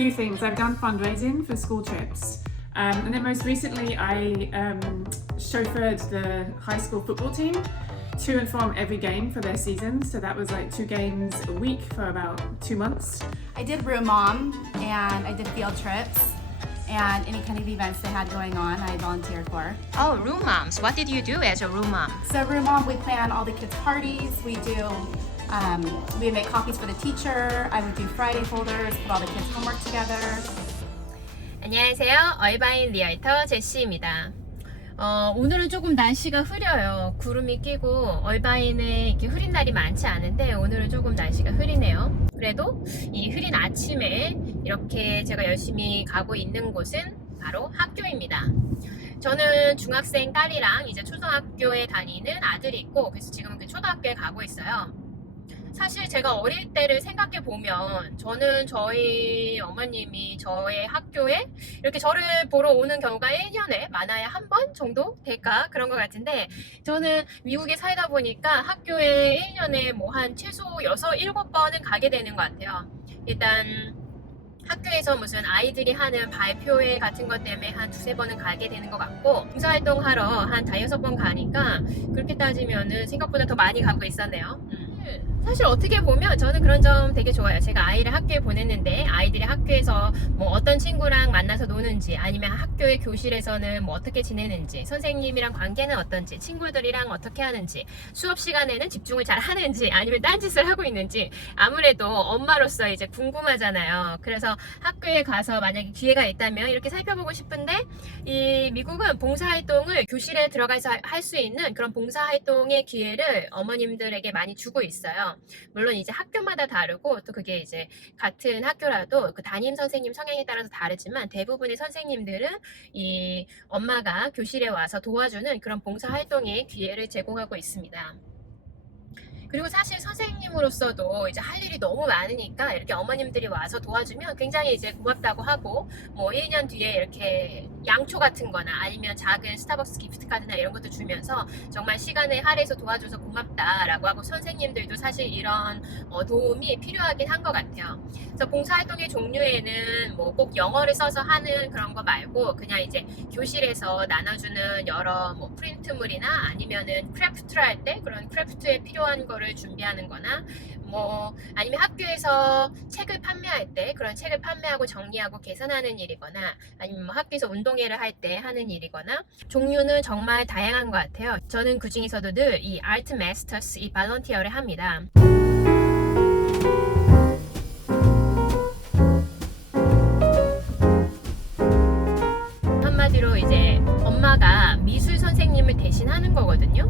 few things. I've done fundraising for school trips. And then most recently, I chauffeured the high school football team to and from every game for their season. So that was like 2 games a week for about 2 months. I did room mom and I did field trips and any kind of events they had going on I volunteered for. Oh, room moms. What did you do as a room mom? So room mom, we plan all the kids' parties. We make copies for the teacher. I would do Friday folders, put all the kids' homework together. 안녕하세요. 얼바인 리얼터 제시입니다. 오늘은 조금 날씨가 흐려요. 구름이 끼고 얼바인에 이렇게 흐린 날이 많지 않은데 오늘은 조금 날씨가 흐리네요. 그래도 이 흐린 아침에 이렇게 제가 열심히 가고 있는 곳은 바로 학교입니다. 저는 중학생 딸이랑 이제 초등학교에 다니는 아들이 있고 그래서 지금은 그 초등학교에 가고 있어요. 사실 제가 어릴 때를 생각해 보면 저는 저희 어머님이 저의 학교에 이렇게 저를 보러 오는 경우가 1년에 많아야 한 번 정도 될까 그런 것 같은데 저는 미국에 살다 보니까 학교에 1년에 뭐 한 최소 6, 7번은 가게 되는 것 같아요. 일단 학교에서 무슨 아이들이 하는 발표회 같은 것 때문에 한 2, 3번은 가게 되는 것 같고 봉사활동 하러 한 5, 6번 가니까 그렇게 따지면은 생각보다 더 많이 가고 있었네요. 사실 어떻게 보면 저는 그런 점 되게 좋아요. 제가 아이를 학교에 보냈는데 아이들이 학교에서 뭐 어떤 친구랑 만나서 노는지 아니면 학교의 교실에서는 뭐 어떻게 지내는지 선생님이랑 관계는 어떤지 친구들이랑 어떻게 하는지 수업 시간에는 집중을 잘 하는지 아니면 딴짓을 하고 있는지 아무래도 엄마로서 이제 궁금하잖아요. 그래서 학교에 가서 만약에 기회가 있다면 이렇게 살펴보고 싶은데 이 미국은 봉사활동을 교실에 들어가서 할 수 있는 그런 봉사활동의 기회를 어머님들에게 많이 주고 있어요. 물론 이제 학교마다 다르고 또 그게 이제 같은 학교라도 그 담임 선생님 성향에 따라서 다르지만 대부분의 선생님들은 이 엄마가 교실에 와서 도와주는 그런 봉사활동의 기회를 제공하고 있습니다. 그리고 사실 선생님으로서도 이제 할 일이 너무 많으니까 이렇게 어머님들이 와서 도와주면 굉장히 이제 고맙다고 하고 뭐 1년 뒤에 이렇게 양초 같은 거나 아니면 작은 스타벅스 기프트 카드나 이런 것도 주면서 정말 시간을 할애해서 도와줘서 고맙다라고 하고 선생님들도 사실 이런 도움이 필요하긴 한 것 같아요. 그래서 봉사활동의 종류에는 뭐 꼭 영어를 써서 하는 그런 거 말고 그냥 이제 교실에서 나눠주는 여러 뭐 프린트물이나 아니면은 크래프트를 할 때 그런 크래프트에 필요한 거를 준비하는 거나 뭐 아니면 학교에서 책을 판매할 때 그런 책을 판매하고 정리하고 계산하는 일이거나 아니면 뭐 학교에서 운동회를 할 때 하는 일이거나 종류는 정말 다양한 것 같아요. 저는 그 중에서도 늘 이 아트 마스터스 이 발런티어를 합니다. 한마디로 이제 엄마가 미술 선생님을 대신하는 거거든요.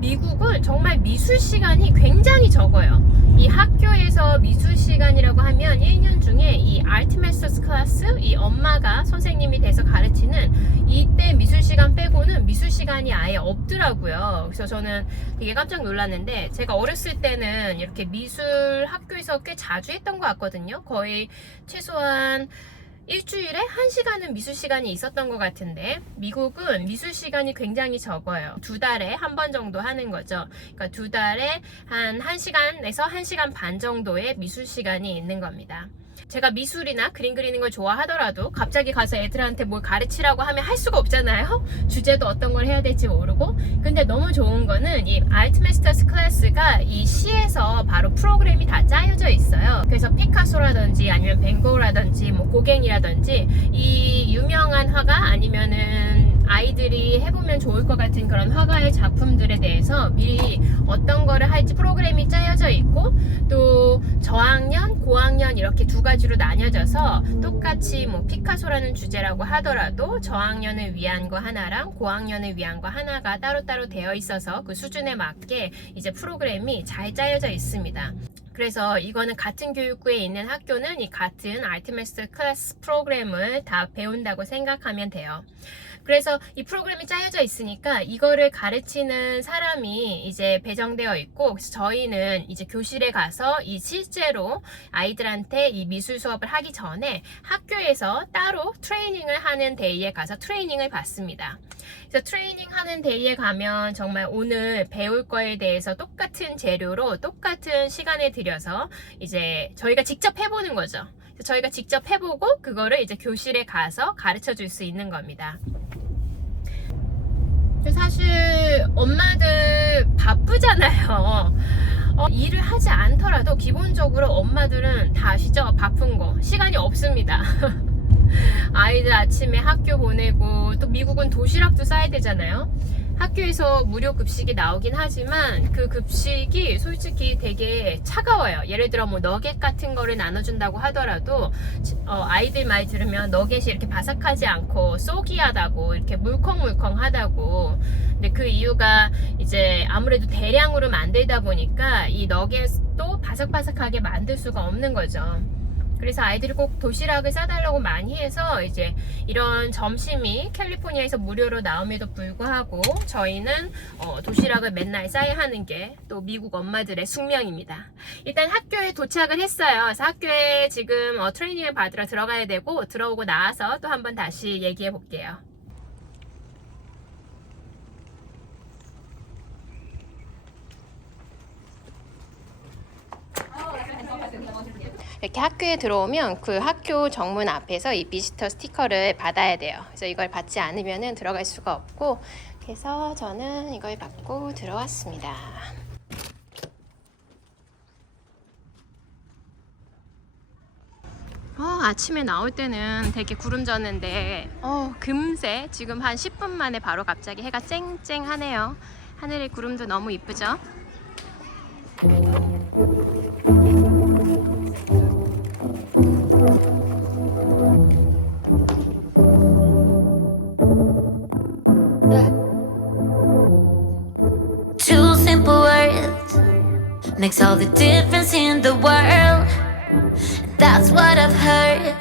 미국은 정말 미술 시간이 굉장히 적어요. 이 학교에서 미술 시간이라고 하면 1년 중에 이 아트 마스터스 클래스, 이 엄마가 선생님이 돼서 가르치는 이때 미술 시간 빼고는 미술 시간이 아예 없더라고요. 그래서 저는 되게 깜짝 놀랐는데 제가 어렸을 때는 이렇게 미술 학교에서 꽤 자주 했던 것 같거든요. 거의 최소한 일주일에 1시간은 미술 시간이 있었던 것 같은데 미국은 미술 시간이 굉장히 적어요. 2달에 한 번 정도 하는 거죠. 그러니까 2달에 한 1시간에서 1시간 반 정도의 미술 시간이 있는 겁니다. 제가 미술이나 그림 그리는 걸 좋아하더라도 갑자기 가서 애들한테 뭘 가르치라고 하면 할 수가 없잖아요. 주제도 어떤 걸 해야 될지 모르고. 근데 너무 좋은 거는 이 아트 마스터스 클래스가 이 시에서 바로 프로그램이 다 짜여져 있어요. 그래서 피카소라든지 아니면 벤고라든지 뭐 고갱이라든지 이 유명한 화가 아니면은 아이들이 해보면 좋을 것 같은 그런 화가의 작품들에 대해서 미리 어떤 거를 할지 프로그램이 짜여져 있고 또 저학년, 고학년 이렇게 2가지로 나뉘어져서 똑같이 뭐 피카소라는 주제라고 하더라도 저학년을 위한 거 하나랑 고학년을 위한 거 하나가 따로따로 되어 있어서 그 수준에 맞게 이제 프로그램이 잘 짜여져 있습니다. 그래서 이거는 같은 교육부에 있는 학교는 이 같은 아트 마스터 클래스 프로그램을 다 배운다고 생각하면 돼요. 그래서 이 프로그램이 짜여져 있으니까 이거를 가르치는 사람이 이제 배정되어 있고 그래서 저희는 이제 교실에 가서 이 실제로 아이들한테 이 미술 수업을 하기 전에 학교에서 따로 트레이닝을 하는 데이에 가서 트레이닝을 받습니다. 그래서 트레이닝 하는 데이에 가면 정말 오늘 배울 거에 대해서 똑같은 재료로 똑같은 시간을 들여서 이제 저희가 직접 해보는 거죠. 저희가 직접 해보고 그거를 이제 교실에 가서 가르쳐 줄 수 있는 겁니다. 사실 엄마들 바쁘잖아요. 일을 하지 않더라도 기본적으로 엄마들은 다 아시죠? 바쁜 거 시간이 없습니다. 아이들 아침에 학교 보내고 또 미국은 도시락도 싸야 되잖아요. 학교에서 무료 급식이 나오긴 하지만 그 급식이 솔직히 되게 차가워요. 예를 들어 뭐 너겟 같은 거를 나눠준다고 하더라도 아이들 말 들으면 너겟이 이렇게 바삭하지 않고 쏘기하다고 이렇게 물컹물컹하다고. 근데 그 이유가 이제 아무래도 대량으로 만들다 보니까 이 너겟도 바삭바삭하게 만들 수가 없는 거죠. 그래서 아이들이 꼭 도시락을 싸달라고 많이 해서 이제 이런 점심이 캘리포니아에서 무료로 나옴에도 불구하고 저희는 도시락을 맨날 싸야 하는 게 또 미국 엄마들의 숙명입니다. 일단 학교에 도착을 했어요. 그래서 학교에 지금 트레이닝을 받으러 들어가야 되고 들어오고 나와서 또 한번 다시 얘기해 볼게요. 이렇게 학교에 들어오면 그 학교 정문 앞에서 이 비지터 스티커를 받아야 돼요. 그래서 이걸 받지 않으면 들어갈 수가 없고, 그래서 저는 이걸 받고 들어왔습니다. 아침에 나올 때는 되게 구름 졌는데 금세 지금 한 10분 만에 바로 갑자기 해가 쨍쨍하네요. 하늘의 구름도 너무 이쁘죠? Two simple words makes all the difference in the world. That's what I've heard.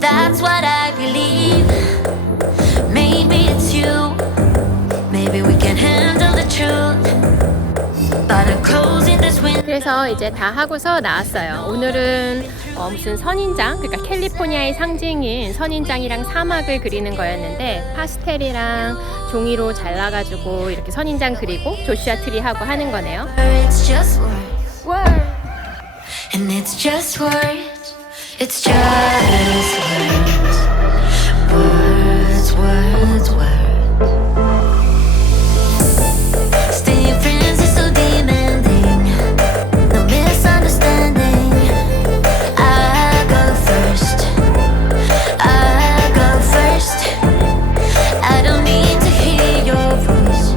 That's what I believe. Maybe it's you. Maybe we can handle the truth. But I'm closing this window. 그래서 이제 다 하고서 나왔어요. 오늘은 무슨 선인장, 그러니까 캘리포니아의 상징인 선인장이랑 사막을 그리는 거였는데 파스텔이랑 종이로 잘라가지고 이렇게 선인장 그리고 조슈아 트리 하고 하는 거네요. It's just words. 와. And it's just words. It's just words. Words, words, words. Staying friends is so demanding. No misunderstanding. I go first. I go first. I don't need to hear your voice.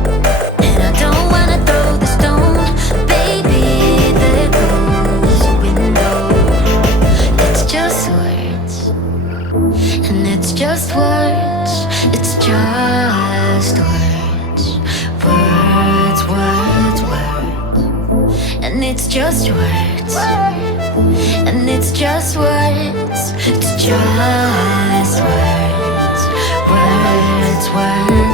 And I don't wanna throw the stone. Baby, there goes the window. It's just words. And it's just words. It's just words. Words, words, words. And it's just words. And it's just words. It's just words. Words, words.